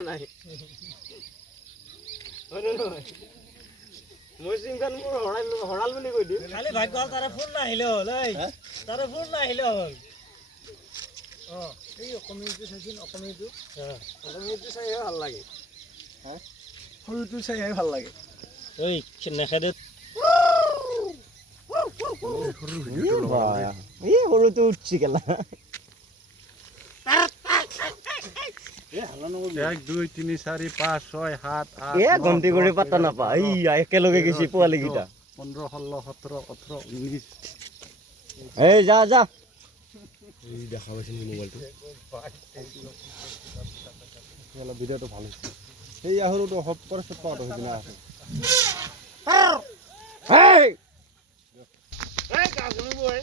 নাই মই চিংখান মোৰ হৰাল বুলি কৈ দিম খালি ভাগ্য তাৰে ফোন নাহিলে হ'ল তাৰে ফোন নাহিলে হ'ল এই অকমিটো চাইছিল অকমিটো চাইহে ভাল লাগে সৰুটো চাইহে ভাল লাগে ঐ নেখেদে সৰুটো উঠছি কেলা 1 2 3 4 5 6 7 8 গন্তি কৰি পাতা নাপা একেলগে গেছি পোৱালি কেইটা 15 16 17 18 19 এই যা যা এই দেখা পাইছিল মোবাইলটো অলপ ভিডিওটো ভাল হৈছে এই আহৰুটো হপ কৰে সব পাউট হইছে না এই এই কাগুনি বই